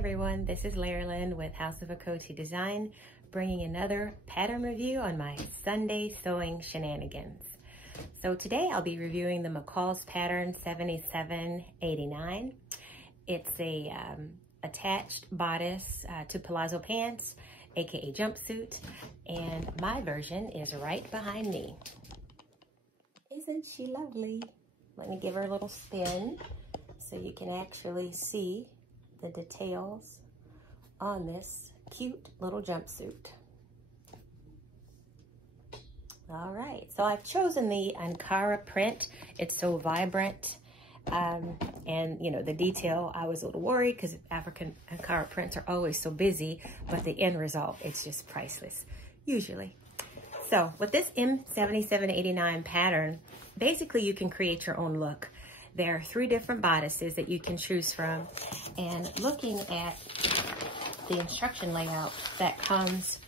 everyone, this is Lairlyn with House of Okotie Design, bringing another pattern review on my Sunday sewing shenanigans. So today I'll be reviewing the McCall's pattern 7789. It's a attached bodice to palazzo pants, aka jumpsuit, and my version is right behind me. Isn't she lovely? Let me give her a little spin so you can actually see the details on this cute little jumpsuit. All right, so I've chosen the Ankara print. It's so vibrant, and you know, the detail, I was a little worried because African Ankara prints are always so busy, but the end result, it's just priceless, usually. So with this M7789 pattern, basically you can create your own look. There are 3 different bodices that you can choose from, and looking at the instruction layout that comes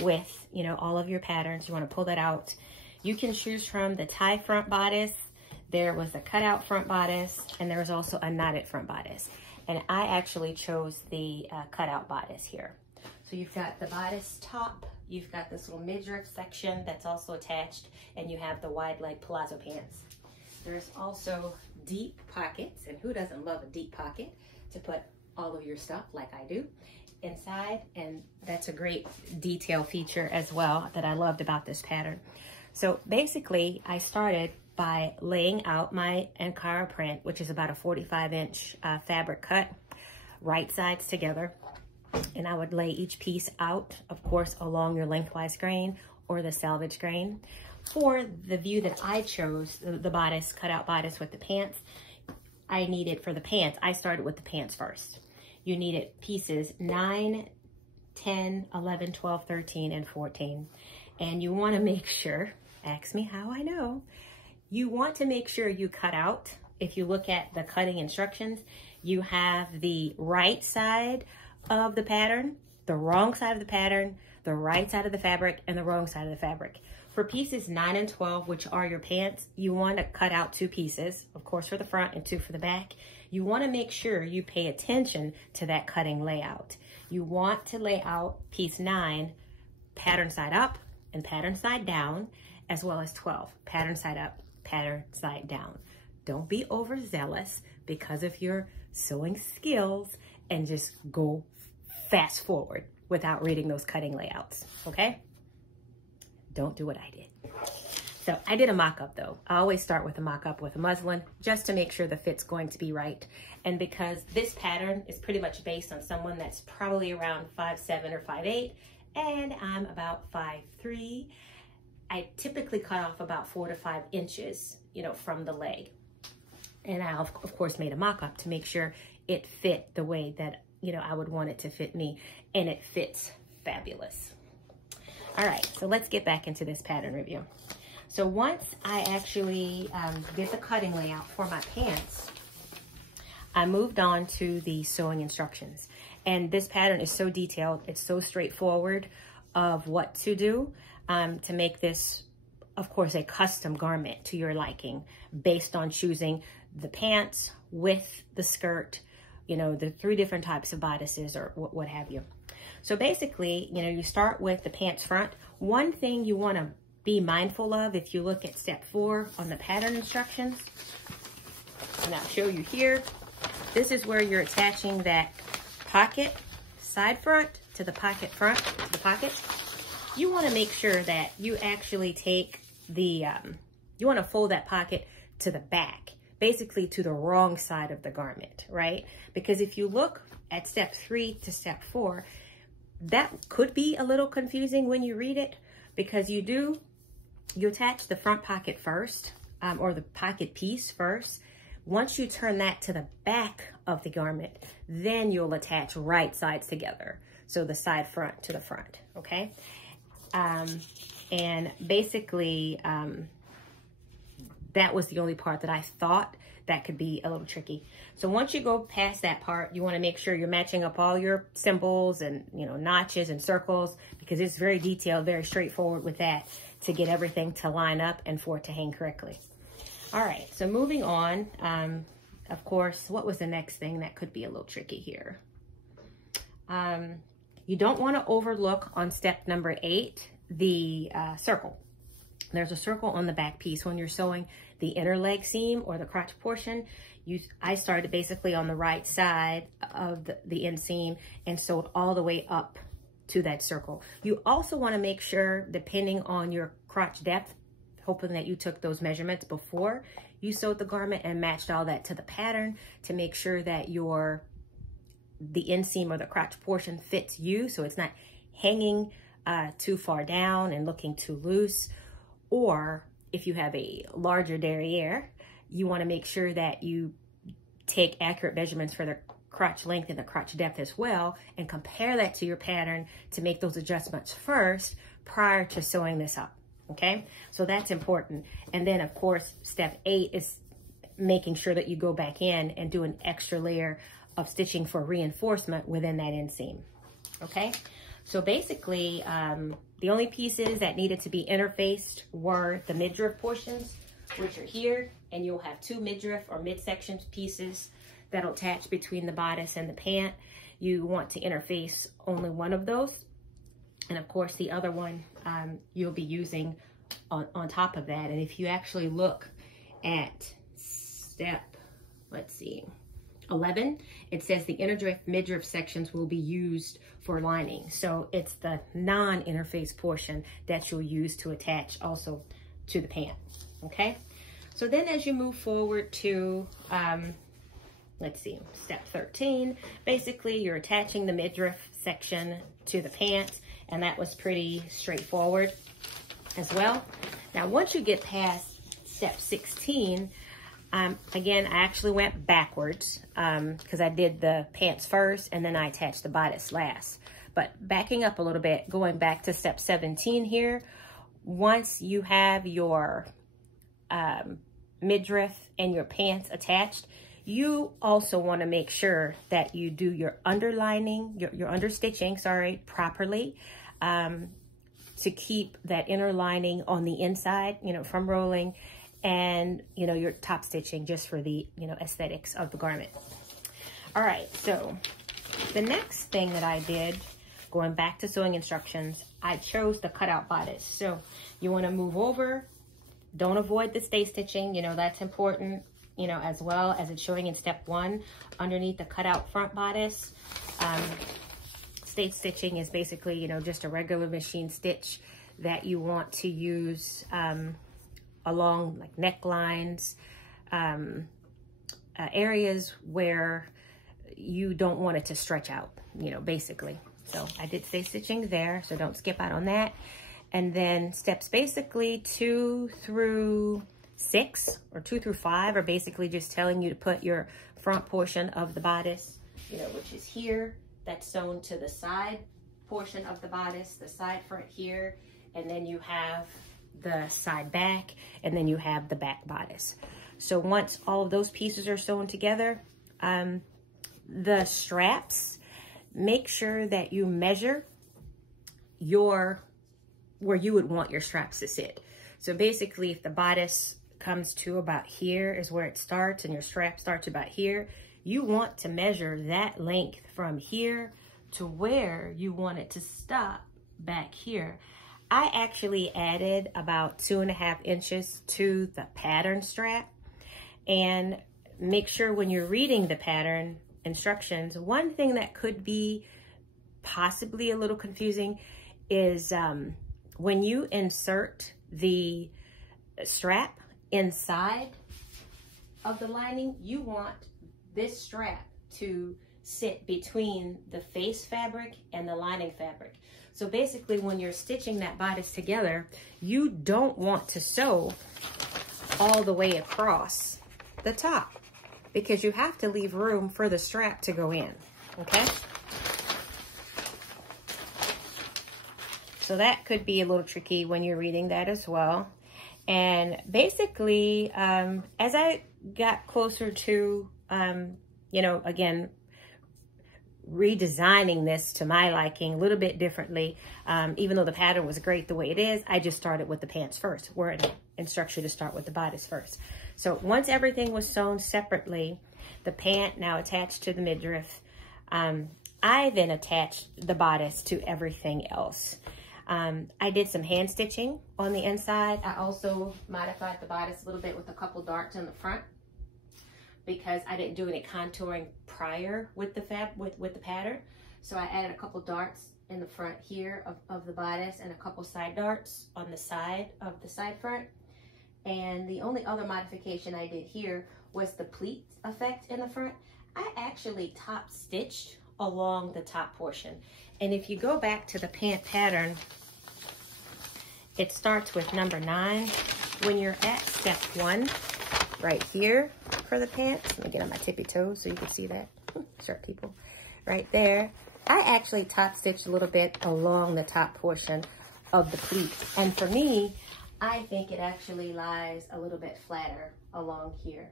with, you know, all of your patterns, you want to pull that out. You can choose from the tie front bodice. There was a cutout front bodice, and there was also a knotted front bodice. And I actually chose the cutout bodice here. So you've got the bodice top, you've got this little midriff section that's also attached, and you have the wide leg palazzo pants. There's also deep pockets, and who doesn't love a deep pocket to put all of your stuff like I do inside, and that's a great detail feature as well that I loved about this pattern. So basically I started by laying out my Ankara print, which is about a 45-inch fabric cut, right sides together, and I would lay each piece out, of course, along your lengthwise grain or the selvage grain. For the view that I chose, the bodice, cutout bodice with the pants, I needed, for the pants, I started with the pants first. You needed pieces 9, 10, 11, 12, 13, and 14. And you want to make sure, ask me how I know, you want to make sure you cut out, if you look at the cutting instructions, you have the right side of the pattern, the wrong side of the pattern, the right side of the fabric, and the wrong side of the fabric. For pieces 9 and 12, which are your pants, you want to cut out 2 pieces, of course, for the front and 2 for the back. You want to make sure you pay attention to that cutting layout. You want to lay out piece 9 pattern side up and pattern side down, as well as 12 pattern side up, pattern side down. Don't be overzealous because of your sewing skills and just go fast forward without reading those cutting layouts, okay? Don't do what I did. So I did a mock-up though. I always start with a mock-up with a muslin just to make sure the fit's going to be right. And because this pattern is pretty much based on someone that's probably around 5'7" or 5'8", and I'm about 5'3", I typically cut off about 4 to 5 inches, you know, from the leg. And I, of course, made a mock-up to make sure it fit the way that, you know, I would want it to fit me, and it fits fabulous. All right, so let's get back into this pattern review. So once I actually did the cutting layout for my pants, I moved on to the sewing instructions. And this pattern is so detailed, it's so straightforward of what to do to make this, of course, a custom garment to your liking based on choosing the pants with the skirt, you know, the 3 different types of bodices or what have you. So basically, you know, you start with the pants front. One thing you want to be mindful of, if you look at step 4 on the pattern instructions, and I'll show you here, this is where you're attaching that pocket side front to the pocket front to the pocket. You want to make sure that you actually take the, you want to fold that pocket to the back, basically to the wrong side of the garment, right? Because if you look at step 3 to step 4, that could be a little confusing when you read it, because you attach the front pocket first, or the pocket piece first. Once you turn that to the back of the garment, then you'll attach right sides together. So the side front to the front, okay? And basically, that was the only part that I thought that could be a little tricky. So once you go past that part, you want to make sure you're matching up all your symbols and, you know, notches and circles, because it's very detailed, very straightforward with that to get everything to line up and for it to hang correctly. All right, so moving on, of course, what was the next thing that could be a little tricky here? You don't want to overlook on step number 8, the circle. There's a circle on the back piece when you're sewing the inner leg seam or the crotch portion. I started basically on the right side of the inseam and sewed all the way up to that circle. You also want to make sure, depending on your crotch depth, hoping that you took those measurements before you sewed the garment and matched all that to the pattern to make sure that the inseam or the crotch portion fits you, so it's not hanging too far down and looking too loose. Or if you have a larger derriere, you want to make sure that you take accurate measurements for the crotch length and the crotch depth as well, and compare that to your pattern to make those adjustments first prior to sewing this up. Okay, so that's important. And then of course, step 8 is making sure that you go back in and do an extra layer of stitching for reinforcement within that inseam. Okay, so basically, the only pieces that needed to be interfaced were the midriff portions, which are here, and you'll have 2 midriff or midsection pieces that'll attach between the bodice and the pant. You want to interface only one of those. And of course, the other one you'll be using on top of that. And if you actually look at step, let's see, 11, it says the inner midriff sections will be used for lining. So it's the non-interface portion that you'll use to attach also to the pant, okay? So then as you move forward to, let's see, step 13, basically you're attaching the midriff section to the pant, and that was pretty straightforward as well. Now, once you get past step 16, again, I actually went backwards because I did the pants first and then I attached the bodice last. But backing up a little bit, going back to step 17 here, once you have your midriff and your pants attached, you also want to make sure that you do your underlining, your understitching, sorry, properly, to keep that inner lining on the inside, you know, from rolling, and, you know, your top stitching just for the, you know, aesthetics of the garment. All right, so the next thing that I did, going back to sewing instructions, I chose the cutout bodice. So you want to move over, don't avoid the stay stitching, you know, that's important, you know, as well as it's showing in step 1 underneath the cutout front bodice. Stay stitching is basically, you know, just a regular machine stitch that you want to use along like necklines, areas where you don't want it to stretch out, you know, basically. So I did stay stitching there, so don't skip out on that. And then steps basically 2 through 6 or 2 through 5 are basically just telling you to put your front portion of the bodice, you know, which is here, that's sewn to the side portion of the bodice, the side front here, and then you have the side back, and then you have the back bodice. So once all of those pieces are sewn together, the straps, make sure that you measure where you would want your straps to sit. So basically, if the bodice comes to about here is where it starts and your strap starts about here, you want to measure that length from here to where you want it to stop back here. I actually added about 2.5 inches to the pattern strap. And make sure when you're reading the pattern instructions, one thing that could be possibly a little confusing is when you insert the strap inside of the lining, you want this strap to sit between the face fabric and the lining fabric. So basically, when you're stitching that bodice together, you don't want to sew all the way across the top because you have to leave room for the strap to go in, okay? So that could be a little tricky when you're reading that as well. And basically, as I got closer to, you know, again, redesigning this to my liking a little bit differently, even though the pattern was great the way it is, I just started with the pants first, where it instructs you to start with the bodice first. So once everything was sewn separately, the pant now attached to the midriff, I then attached the bodice to everything else. I did some hand stitching on the inside. I also modified the bodice a little bit with a couple darts in the front because I didn't do any contouring prior with the pattern. So I added a couple darts in the front here of the bodice and a couple side darts on the side of the side front. And the only other modification I did here was the pleat effect in the front. I actually top stitched along the top portion. And if you go back to the pant pattern, it starts with number 9. When you're at step 1, right here for the pants, let me get on my tippy toes so you can see that. Sure, people. Right there. I actually top stitched a little bit along the top portion of the pleat. And for me, I think it actually lies a little bit flatter along here.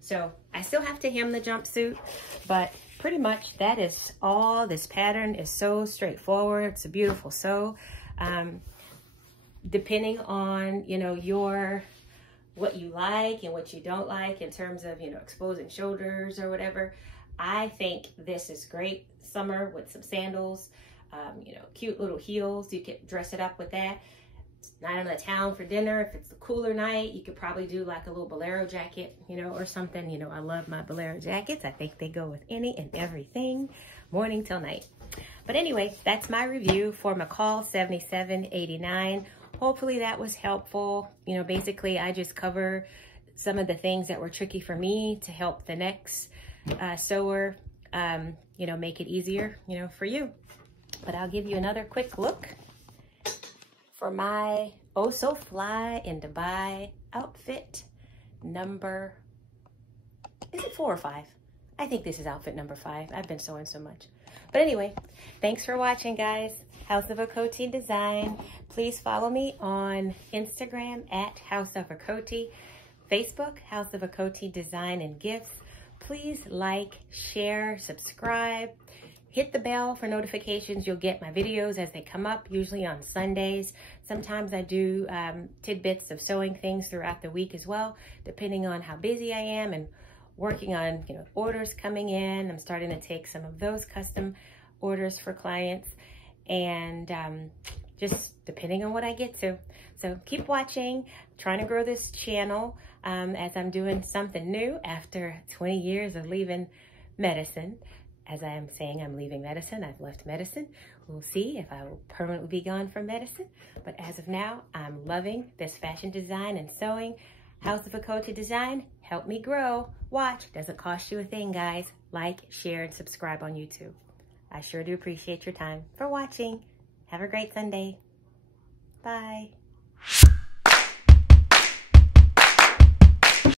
So I still have to hem the jumpsuit, but pretty much that is all. This pattern is so straightforward. It's a beautiful sew. Depending on, you know, what you like and what you don't like in terms of, you know, exposing shoulders or whatever, I think this is great summer with some sandals, you know, cute little heels. You could dress it up with that. Night on the town for dinner. If it's a cooler night, you could probably do like a little bolero jacket, you know, or something. You know, I love my bolero jackets. I think they go with any and everything, morning till night. But anyway, that's my review for McCall's 7789. Hopefully that was helpful. You know, basically I just cover some of the things that were tricky for me to help the next sewer, you know, make it easier, you know, for you. But I'll give you another quick look for my oh so fly in Dubai outfit number, is it 4 or 5? I think this is outfit number 5. I've been sewing so much. But anyway, thanks for watching, guys. House of a Coty Design. Please follow me on Instagram at House of a Coty, Facebook, House of a Coty Design and Gifts. Please like, share, subscribe. Hit the bell for notifications. You'll get my videos as they come up, usually on Sundays. Sometimes I do tidbits of sewing things throughout the week as well, depending on how busy I am and working on, you know, orders coming in. I'm starting to take some of those custom orders for clients, and just depending on what I get to. So keep watching, trying to grow this channel as I'm doing something new after 20 years of leaving medicine. As I am saying, I'm leaving medicine. I've left medicine. We'll see if I will permanently be gone from medicine. But as of now, I'm loving this fashion design and sewing. House of a Coty Design, help me grow. Watch, doesn't cost you a thing, guys. Like, share, and subscribe on YouTube. I sure do appreciate your time for watching. Have a great Sunday. Bye.